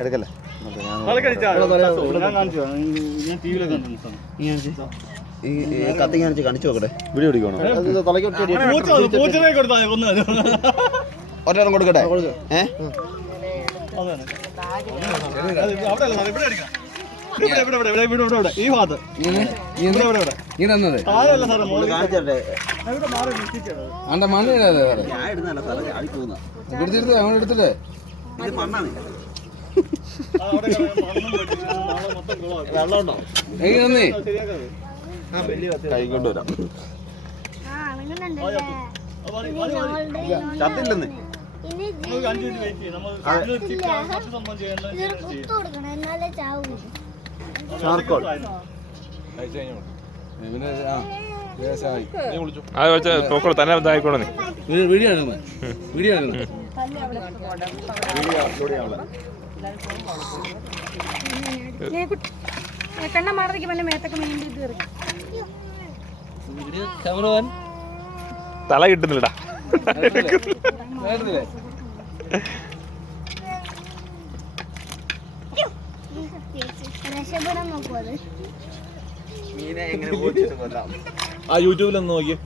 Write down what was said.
എടുക്കല്ലേ ഈ കത്തി കാണിച്ച് കണിച്ചു നോക്കട്ടെ. വീഡിയോ എടുക്കണോ? ഒരെണ്ണം കൊടുക്കട്ടെ. ഈ ഭാഗത്ത് എടുത്തിട്ടേ കൈ കൊണ്ടുവരാം. ചത്തില്ലെന്ന് ചാർക്കോൾ തോക്കോളൂ തന്നെ ആയിക്കോളെ. വീഡിയോ തല കിട്ടുന്നില്ലടാ. ആ യൂട്യൂബിലൊന്ന് നോക്കിയേ.